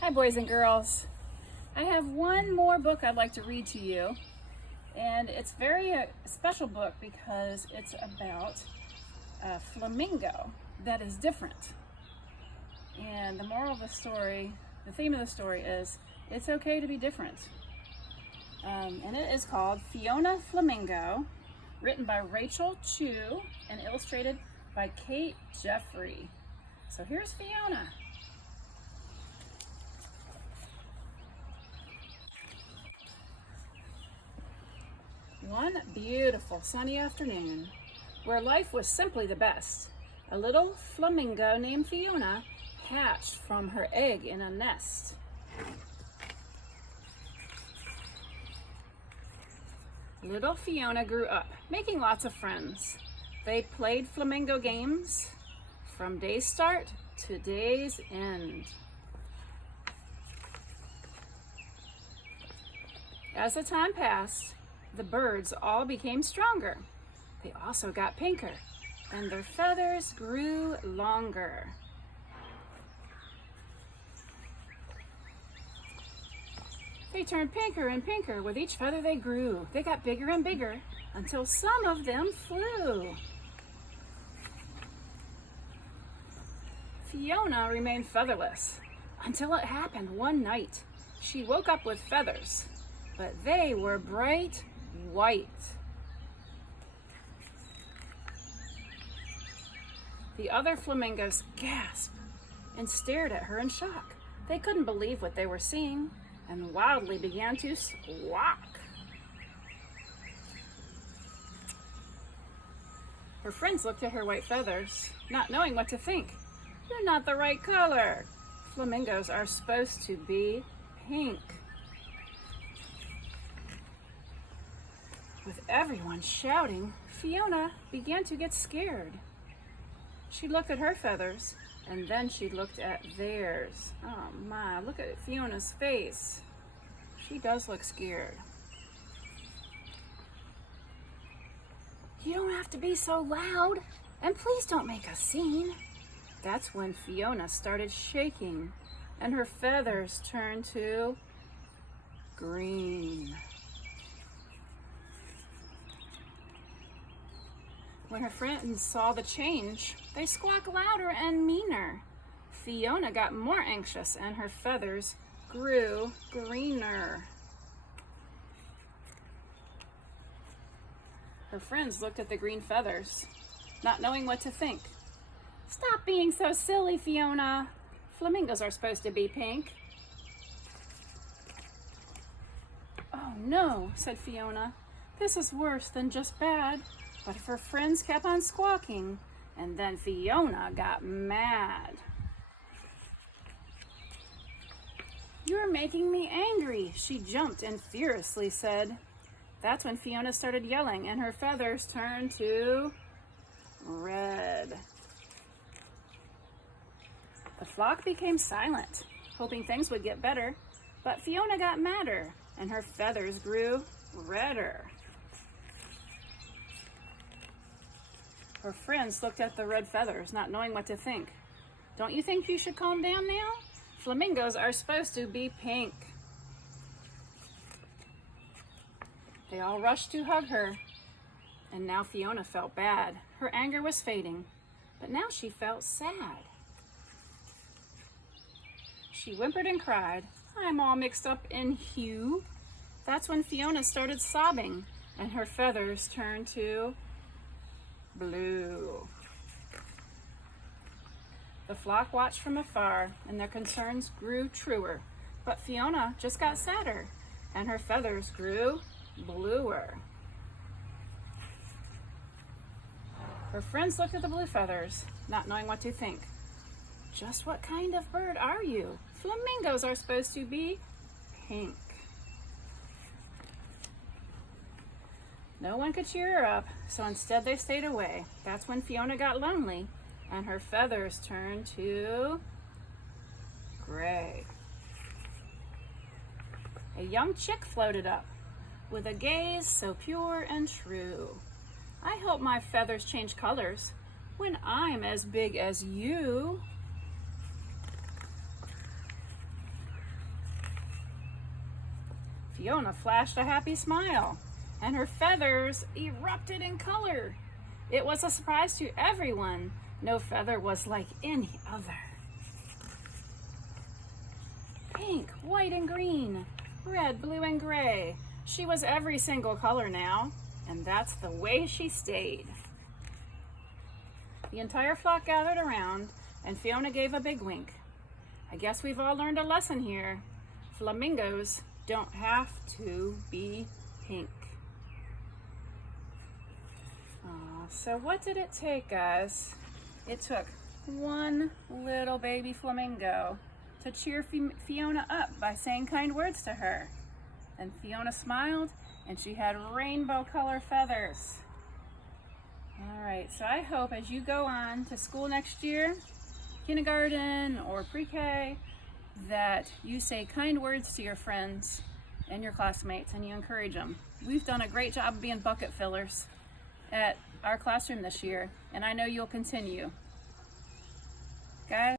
Hi boys and girls. I have one more book I'd like to read to you, and it's very special book because it's about a flamingo that is different. And the moral of the story, the theme of the story is it's okay to be different. And it is called Fiona Flamingo, written by Rachael and illustrated by Kate Jeffrey. So here's Fiona. One beautiful sunny afternoon, where life was simply the best, a little flamingo named Fiona hatched from her egg in a nest. Little Fiona grew up, making lots of friends. They played flamingo games from day's start to day's end. As the time passed, the birds all became stronger. They also got pinker, and their feathers grew longer. They turned pinker and pinker with each feather they grew. They got bigger and bigger until some of them flew. Fiona remained featherless until it happened one night. She woke up with feathers, but they were bright white. The other flamingos gasped and stared at her in shock. They couldn't believe what they were seeing and wildly began to squawk. Her friends looked at her white feathers, not knowing what to think. You're not the right color. Flamingos are supposed to be pink. With everyone shouting, Fiona began to get scared. She looked at her feathers, and then she looked at theirs. Oh my, look at Fiona's face. She does look scared. You don't have to be so loud, and please don't make a scene. That's when Fiona started shaking, and her feathers turned to green. When her friends saw the change, they squawked louder and meaner. Fiona got more anxious and her feathers grew greener. Her friends looked at the green feathers, not knowing what to think. Stop being so silly, Fiona. Flamingos are supposed to be pink. Oh no, said Fiona. This is worse than just bad. But her friends kept on squawking, and then Fiona got mad. You're making me angry, she jumped and furiously said. That's when Fiona started yelling, and her feathers turned to red. The flock became silent, hoping things would get better, but Fiona got madder, and her feathers grew redder. Her friends looked at the red feathers, not knowing what to think. Don't you think you should calm down now? Flamingos are supposed to be pink. They all rushed to hug her, and now Fiona felt bad. Her anger was fading, but now she felt sad. She whimpered and cried, I'm all mixed up in hue. That's when Fiona started sobbing, and her feathers turned to blue. The flock watched from afar, and their concerns grew truer. But Fiona just got sadder, and her feathers grew bluer. Her friends looked at the blue feathers, not knowing what to think. Just what kind of bird are you? Flamingos are supposed to be pink. No one could cheer her up, so instead they stayed away. That's when Fiona got lonely, and her feathers turned to gray. A young chick floated up, with a gaze so pure and true. I hope my feathers change colors when I'm as big as you. Fiona flashed a happy smile, and her feathers erupted in color. It was a surprise to everyone. No feather was like any other. Pink, white, and green, red, blue, and gray. She was every single color now, and that's the way she stayed. The entire flock gathered around, and Fiona gave a big wink. I guess we've all learned a lesson here. Flamingos don't have to be pink. So what did it take, guys? It took one little baby flamingo to cheer Fiona up by saying kind words to her. And Fiona smiled, and she had rainbow color feathers. All right, so I hope as you go on to school next year, kindergarten or pre-K, that you say kind words to your friends and your classmates and you encourage them. We've done a great job of being bucket fillers at our classroom this year, and I know you'll continue. Guys,